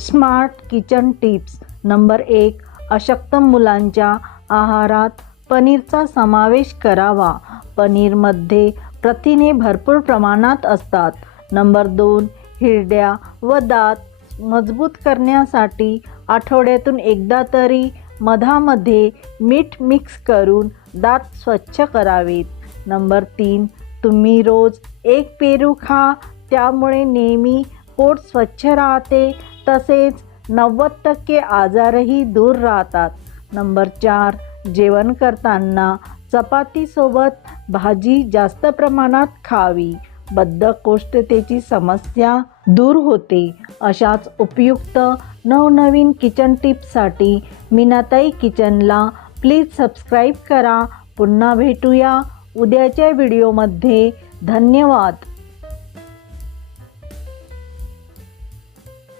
Smart kitchen tips. Number 1. अशक्त मुलांच्या आहारात पनीरचा समावेश करावा. पनीरमध्ये प्रथिने भरपूर प्रमाणात असतात. नंबर 2. हिरड्या व दात मजबूत करण्यासाठी आठवड्यातून एकदा तरी मधामध्ये मीठ मिक्स करून दात स्वच्छ करावेत. नंबर 3. तुम्ही रोज एक पेरू खा, त्यामुळे नेहमी पोट स्वच्छ राहते, तसेच 90% आजारही दूर राहतात. नंबर 4. जेवण करताना चपातीसोबत भाजी जास्त प्रमाणात खावी. बद्धकोष्ठतेची समस्या दूर होते. अशाच उपयुक्त नवनवीन किचन टिप्ससाठी मीनाताई किचनला प्लीज सबस्क्राईब करा. पुन्हा भेटूया उद्याच्या व्हिडिओमध्ये. धन्यवाद.